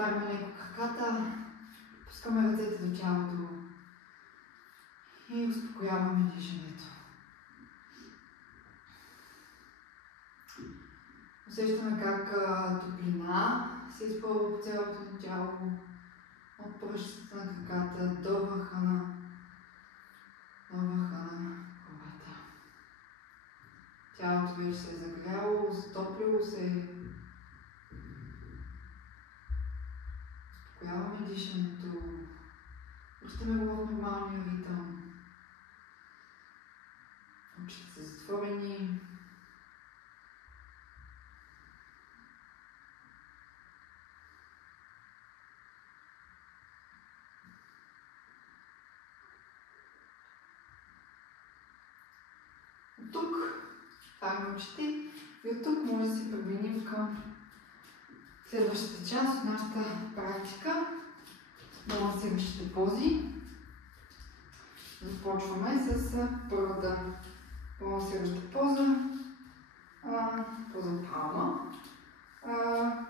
Отваряме леко краката, пускаме ръцете до тялото и успокояваме дишането. Усещаме как топлина се изпълва по цялото тяло, от пръщата на краката до върха на главата. Тялото вече се е загряло, затоплило се. Успокояваме дишането, връщаме го в нормалния ритъм. Очите са затворени. От тук отваряме очите и от тук може да се преминем към следващата част от нашата практика – балансиращите пози. Започваме с първата балансираща поза, поза палма.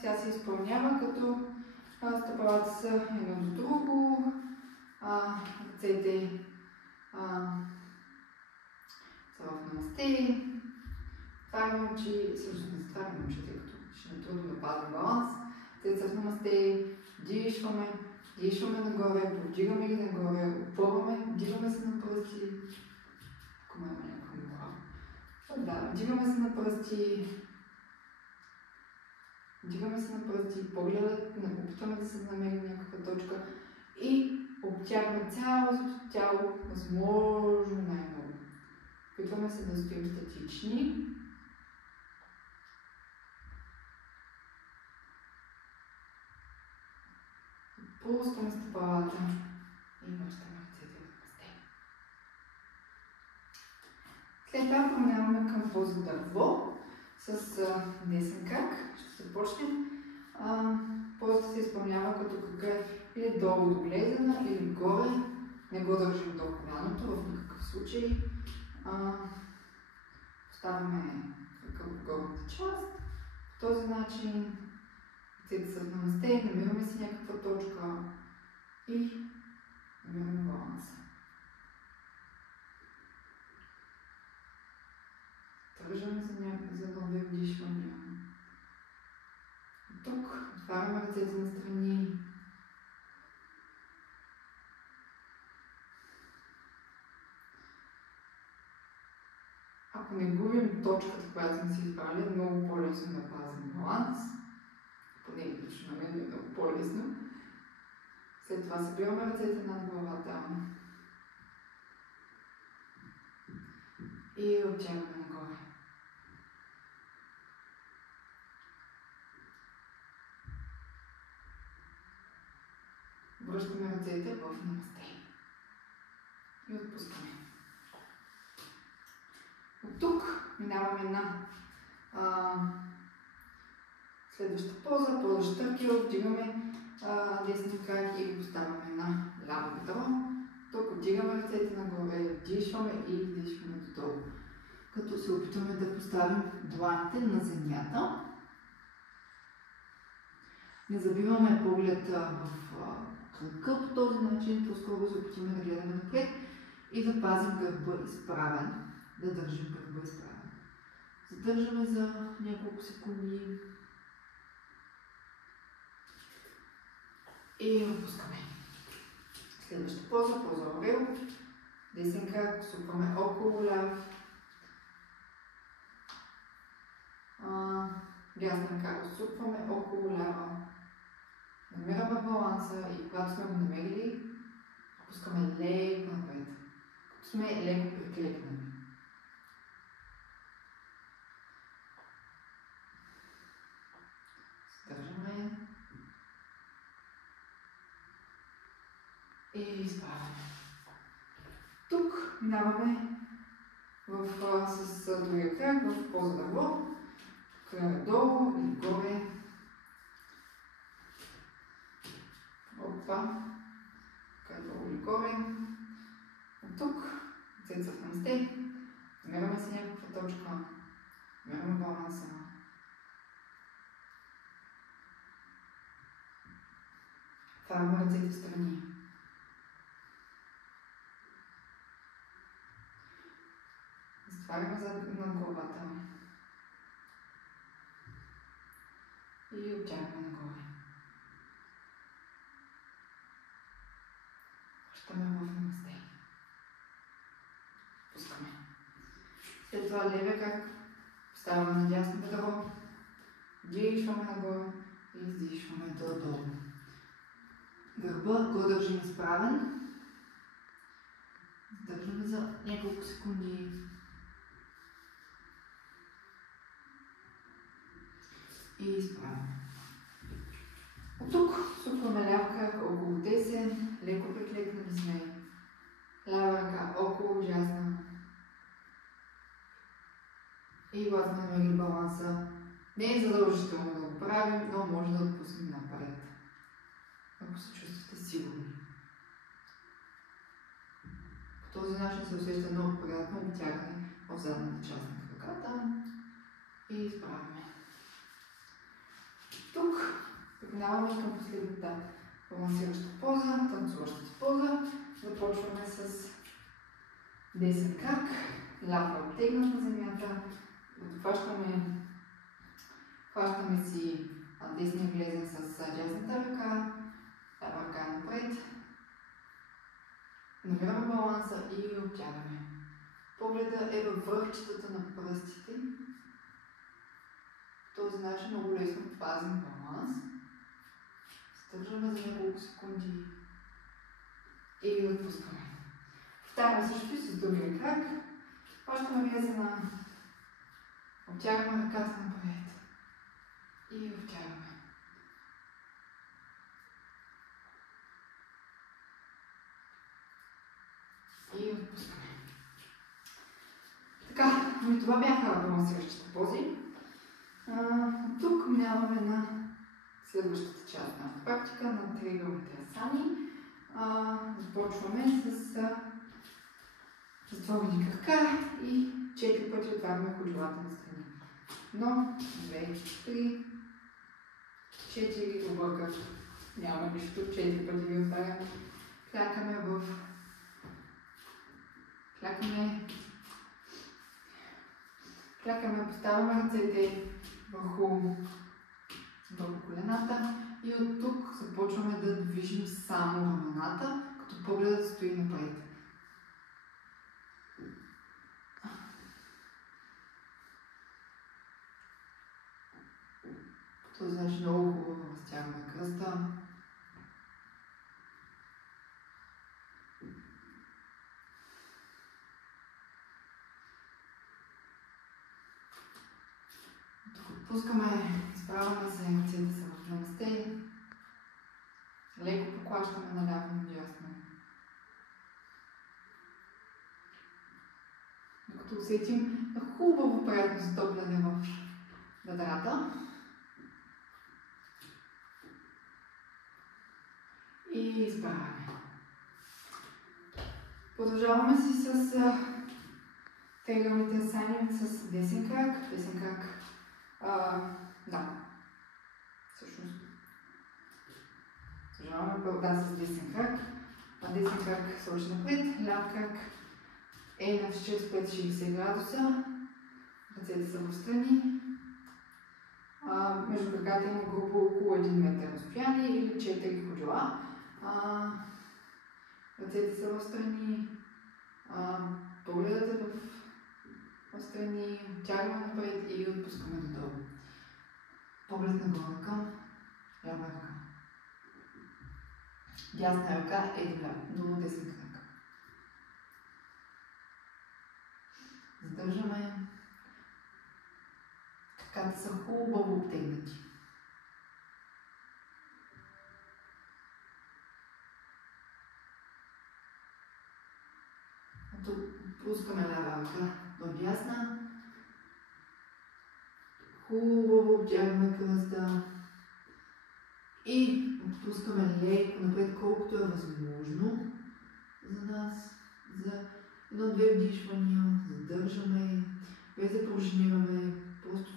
Тя се изпълнява като стъпалата са едно до друго, ръцете са в намасте, отваряме очи, всъщност не затваряме очи, тъй като ще е трудно да пазим баланс. Ръцете са в намасте, дишваме нагоре, повдигаме ги нагоре, опорваме, вдигаме се на пръсти, ако има някаква муха. Да, вдигаме се на пръсти, погледът, опитваме да се намерим някаква точка и обтягаме цялото тяло възможно най-много. Опитваме се да стоим статични. Пускаме стъпалата и връщаме ръцете в намасте. След това преминаваме към поза дърво с десен крак. Ще започнем. Позата се изпълнява като крака е или долу догледана, или горе. Не го държим до коляното в никакъв случай. Поставяме крака в горната част. По този начин ръцете са в намасте, намираме си някаква точка и намираме баланса. Държаме за нови вдишвания. Тук отваряме ръцете настрани. Ако не губим точката, която сме си избрали, е много по-лесно да пазим баланс. Поне лично на мен е много по-лесно. След това събираме ръцете над главата и отиваме нагоре. Връщаме ръцете в намасте и отпускаме. От тук минаваме на следващата поза щъркел, вдигаме десния крак и го поставяме на ляво бедро. Тук отдигаме ръцете нагоре, вдишваме и вдишваме додолу. Като се опитваме да поставим дланите на земята. Не забиваме поглед в кръка по този начин, по-скоро се опитваме да гледаме напред и да пазим гърба изправен, да държим гърба изправен. Задържаме за няколко секунди и отпускаме. Следваща поза, поза орел. Десен крак, супваме около ляв. Дясен крак, супваме около лява. Намираме баланса и когато сме го намерили, отпускаме леко напред. Като сме леко приклекнали. Задържаме и изправяме. Тук минаваме с другия крак в поза дърво. Крак долу или горе. Опа. Крак долу или горе. От тук ръцете са в намасте. Намираме си някаква точка. Намираме баланса. Отваряме ръцете в страни. Затваряме над главата. И обтягаме нагоре. Връщаме в намасте. Пускаме. След това левия крак ставаме на дясно бедро. Вдишваме нагоре и издишваме долу. Гърба го държим изправен. Държаме за няколко секунди. И изправяме. От тук супваме ляв крак около десен, леко приклекнали сме. Лява ръка около дясна. И когато сме намерили баланса, не е задължително да го правим, но може да отпуснем напред, ако се чувствате сигурни. По този начин се усеща много приятно обтягане в задната част на краката и изправяме. Тук преминаваме към последната балансираща поза, танцуващата поза. Започваме с десен крак, ляв е обтегнат на земята. Хващаме си десния влезен с дясната ръка, лява ръка напред. Намираме баланса и обтягаме. Погледа е във върхчетата на пръстите. По този начин много лесно пазим баланс. Стържаме за няколко секунди и отпускаме. Повтаряме също и с другия крак. Хващаме влезена. Обтягаме ръката напред и обтягаме. И отпускаме. Така, това бяха балансиращите пози. Тук минаваме на следващата част на практика, на триъгълните асани. Започваме с затворени крака и 4 пъти отваряме ходилата на страни. 1, 2, 3, 4, обърках. Няма нищо, 4 пъти ги отваряме. Клякаме, поставяме ръцете върху колената и от тук започваме да движим само рамената, като погледът стои напред. По този начин много хубаво разтягаме кръста. Отпускаме, изправяме се, ръцете са в намасте. Леко поклащаме наляво и надясно. Докато усетим хубаво приятно затопляне в бедрата. И изправяме. Продължаваме си с триъгълните асани с десен крак. Всъщност. Продължаваме с десен крак. Десен крак сложи напред, ляв крак е на 45-60 градуса. Ръцете са в страни. Между краката има грубо около 1 метър разстояние или 4 ходила. Ръцете са в страни. Погледът е в страни. Тягаме напред и отпускаме надолу. Поглед нагоре към лява ръка. Дясна ръка е до десен крак. Задържаме. Краката са хубаво обтегнати. Пускаме лява ръка до дясна. Хубаво обтягаме кръста. И отпускаме леко напред, колкото е възможно за нас. За 1-2 вдишвания. Задържаме, без да пружинираме. Просто